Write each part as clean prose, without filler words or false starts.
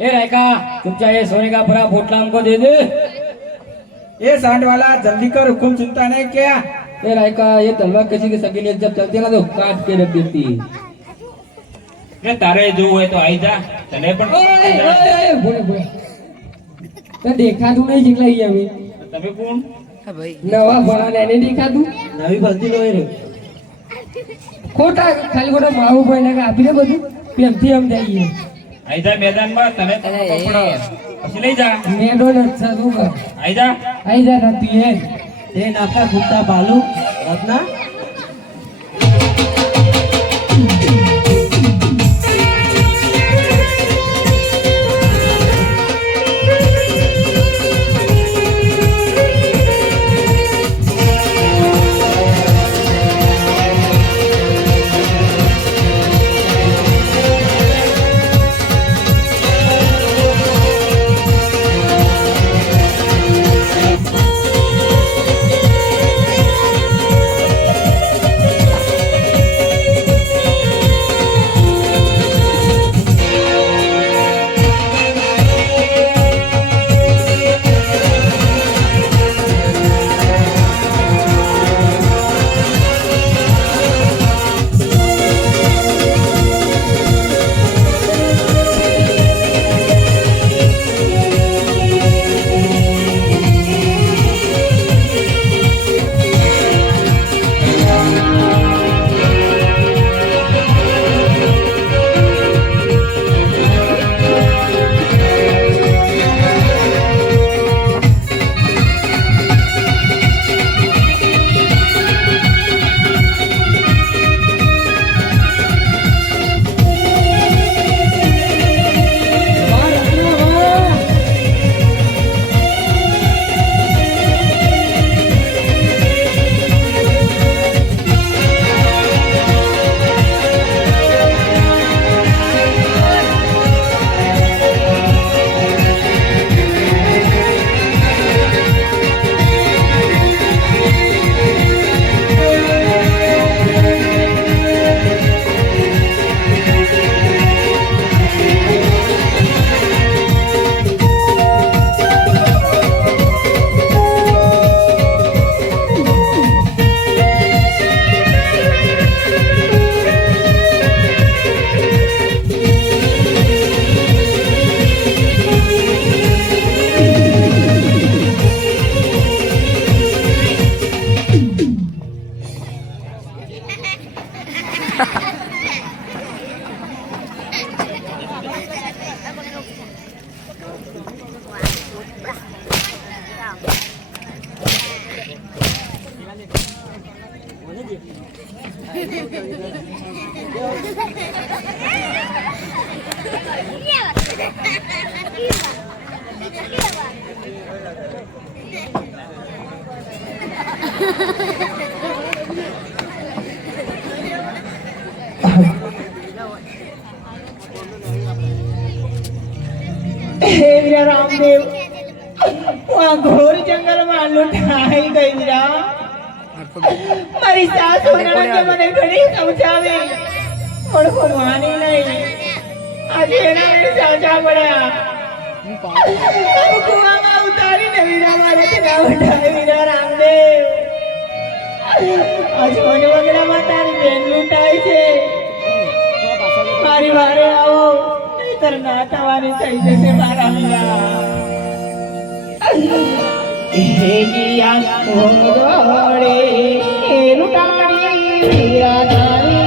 ए रायका तुमच्या ये सोने का पूरा पोटला हमको दे दे। ये सांड वाला जल्दी कर, हुकुम सुनता नहीं क्या? ए रायका ये तलवार किसी की सगी जब चलती है ना तो काट के रख देती है। तारे जो है तो आई जा तने पण बोले बोले तो देखा तू नहीं जिंकला ही अभी તમે કોણ नवा बड़ा लेने देखा तू नवी भरती लो रे खोटा खाली खोटा माऊ भाई का आपी ने બધું પ્રેમથી हम જઈએ આઈ જા મેદાનમાં તને તો પકડો પછી લઈ જા મેડો ન સાધુ કર આઈ જા રાતી હે ये नाका कुत्ता बालू रत्ना हे रामदेव वहाँ घोर जंगल में लुटाई गई रा मारी सास होना के मने घड़ी समझावे और को मानी नहीं आज एना ने साचा पड़ा अब कुआं में उतारी ने वीरा मारे के ना उठाए वीरा रामदेव आज कोने वगड़ा में तारी बेन लुटाई छे मारी बारे आओ नहींतर ना तवारी થઈ જશે મારા વીરા हे गिया घोड़े लुटारी वीरा धारी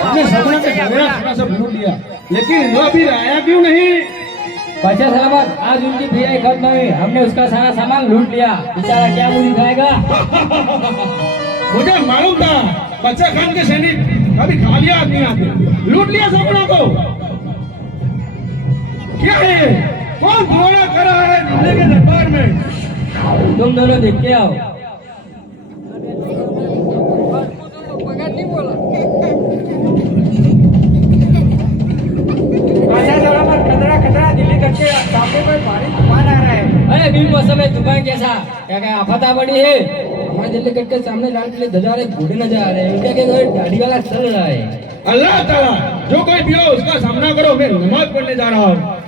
हमने सपना के सवेरा थोड़ा सा लूट लिया, लेकिन वो अभी आया क्यों नहीं? बच्चा सलामत, आज उनकी भिड़ाई खत्म हुई, हमने उसका सारा सामान लूट लिया। बेचारा क्या मुझे खाएगा? मुझे मालूम था बच्चा खान के सैनिक कभी खाली आदमी आते, लूट लिया सपना को। क्या है? कौन घोड़ा कर रहा है दूल्हे के दरबार में? तुम दोनों देख के आओ। आजा सलामत, खतरा खतरा, दिल्ली करके सामने कोई भारी तूफान आ रहा है। अरे बिन मौसम में तूफान कैसा? क्या क्या आफत बड़ी है? हमारे दिल्ली कट के सामने लाल किले ध्वजा वाले घोड़े नजर आ रहे हैं, उनके के घर गाड़ी वाला चल रहा है। अल्लाह ताला जो कोई भी हो उसका सामना करो, मैं नमाज पढ़ने जा रहा हूँ।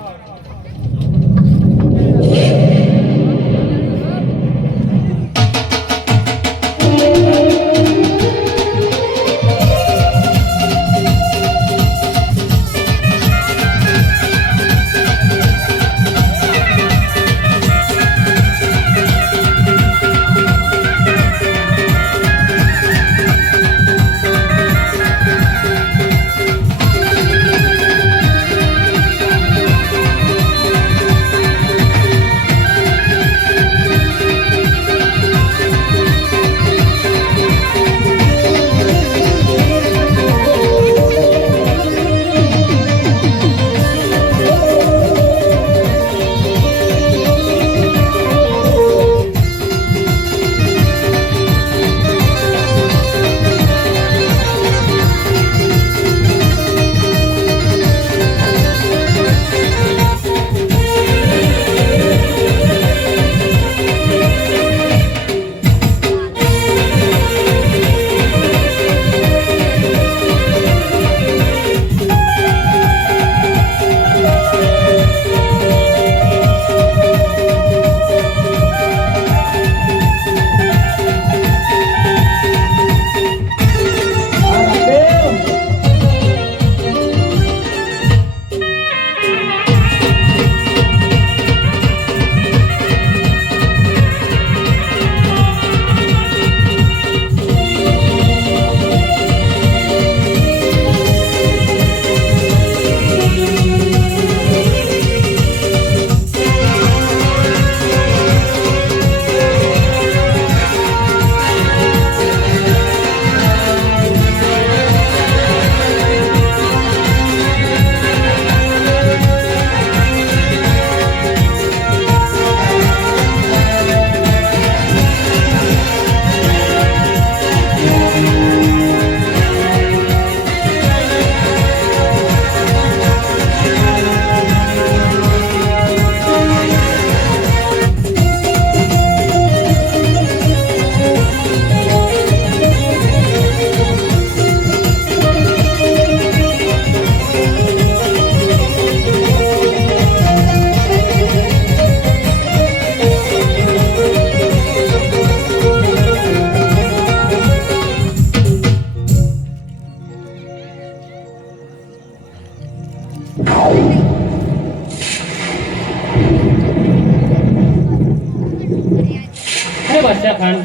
અરે બાદશાહ ખાન,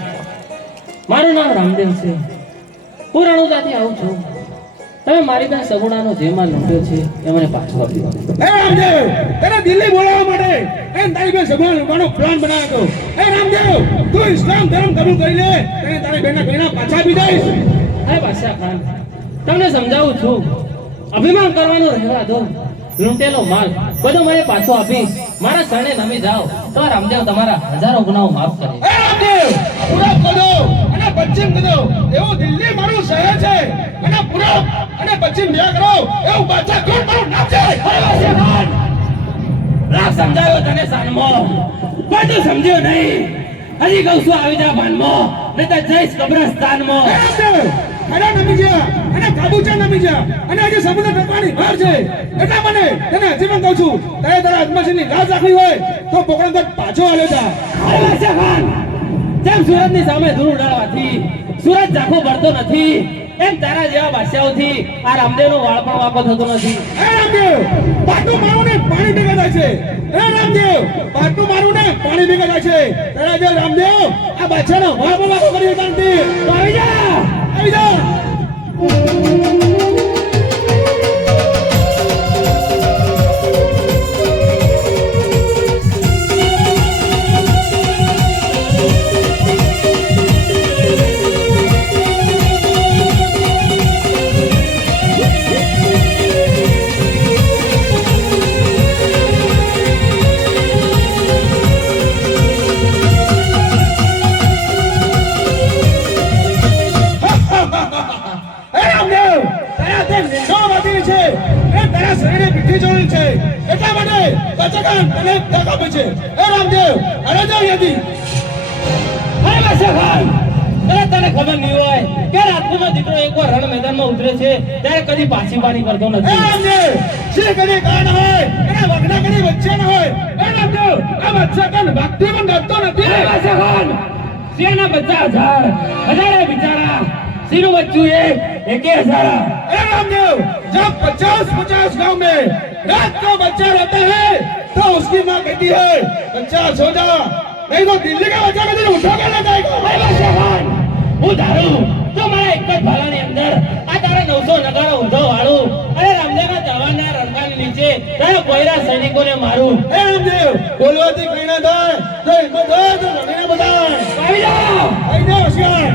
મારું નામ રામદેવ છે, હું રણુજાથી આવું છું. તમે મારી બેન સગુણાનો જે માલ લૂંટ્યો છે એ મને પાછો આપી દો. એ રામદેવ, તને દિલ્હી બોલાવવા માટે એમ તારી બેન સગુણા લૂંટવાનો પ્લાન બનાવ્યો હતો. એ રામદેવ, તું ઇસ્લામ ધર્મ કબૂલ કરી લે, તને તારી બેનના ગયના પાછા આપી દઈશ. અરે બાદશાહ ખાન, તમને સમજાવું છું, અભિમાન કરવાનું રહેવા દો. લૂંટેલો માલ બધો મને પાછો આપી મારા શરણે નમી જાઓ તો રામદેવ તમારા હજારો ગુનાઓ માફ કરે. એ રામદેવ પૂરબ કરો અને પશ્ચિમ કરો એવું દિલ્હી મારું શહેર છે અને પૂરબ અને પશ્ચિમ બે કરો એવું બાદશાહ કોણ મારું નામ છે. અરે વાસે ખાન રામ સમજાયો તને સાનમો બધું સમજ્યો નહીં. હજી કહું છું આવી જા ભાનમાં નહીં તો જઈશ કબ્રસ્તાનમાં. એ રામદેવ ખરા નમી જા અને કાબુચા નમી જા અને આજે સમુદ્ર ટકવાની બહાર છે એટલા મને તને હજી પણ કહું છું તારે તારા આત્માશીની લાજ રાખવી હોય તો પોકરણગઢ પાછો આવ્યો જા. અરે વાસે ખાન જેમ સુરતની સામે ધૂળ ઉડાડવાથી સુરત ઝાંખો પડતો નથી એમ તારા જેવા બાદશાહોથી આ રામદેવનો વાળ પણ વાંકો થતો નથી. એ રામદેવ પાટું મારું ને પાણી ભેગા થાય છે. એ રામદેવ પાટું મારું ને પાણી ભેગા થાય છે. તારા જે રામદેવ આ બાદશાહનો વાળ પણ વાંકો કરી દેતા નથી. તો આવી જા. આવી જા. એ રામદેવ તારા તે નેનો વાદી છે એ તારા શરીરે પીઠી જોડી છે એટલા માટે બચકાન તને તક આપે છે. એ રામદેવ અરે જાવ યદી. અરે વાસે ખાન અરે તને ખબર નહીં હોય કે રાજપૂતનો દીકરો એકવાર રણ મેદાનમાં ઉતરે છે ત્યારે કદી પાછી પાણી કરતો એ નથી. રામદેવ શ્રી કદી કાન હોય એના વગના કદી વચ્ચે ન હોય. એ રામદેવ આ બચકાન ભક્તિ પણ કરતો નથી. અરે વાસે ખાન સિંહના બચ્ચા હજારે બિચારા સિંહનું બચ્ચું એક 1000. ए रामदेव जब 50-50 गांव में रात को बच्चा रहता है तो उसकी माँ कहती है बच्चा सो जा नहीं तो दिल्ली का बच्चा कभी उठा के ना जाएगा. અરે વાસે ખાન હું ધારું તો મારા એક જ ભાલાની અંદર આ તારા 900 નગારા ઊંધો વાળું અરે રામદેવના જવાનના રણકાની નીચે તારા કોયરા સૈનિકોને મારું. ए रामदेव बोलवाती कहीं ना था तो इनको दो तो रमीने बता. આવી જાઓ. आई दे होशियार.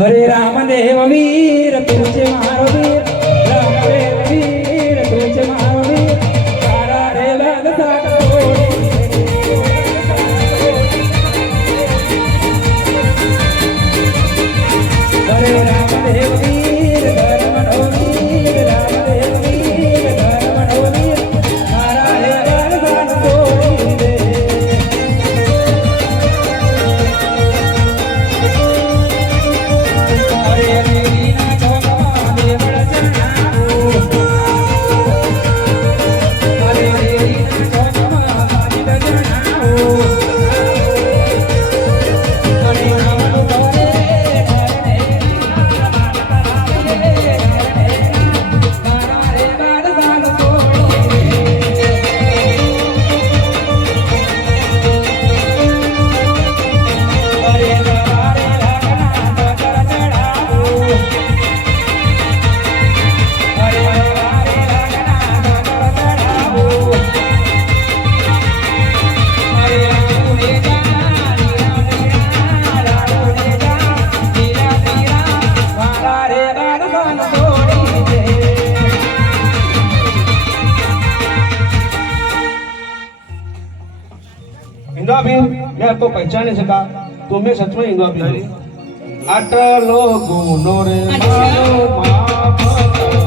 હરે રામદેવ વીર તું છે મારો વીર રામદેવ વીર તું છે મારો વીર તારા રે લાગતા હરે રામદેવ વીર ધર્મનો વીર રામદેવ વીર ધર્મનો વીર તારા રે લાગતા તોડી દે. હરે દેવીના ચોકમાં દેવળ ચણાવો. હરે દેવીના ચોકમાં બાજીદ ચણાવો. હરે રામનું કરે મારા રે બાદ બાદ તોડી હરે બારે લાગના બકર ચડાવો. હરે બારે લાગના બકર ચડાવો. હરે રામુને જા નીરા નીરા રામુને જા નીરા નીરા મારા રે બાદ બાદ તોડી દે. हिंदुआ भी मैं आपको पहचान नहीं सका तो मैं सच में हिंदुआ भी हूँ. आटलो गुनो रे मारो माफ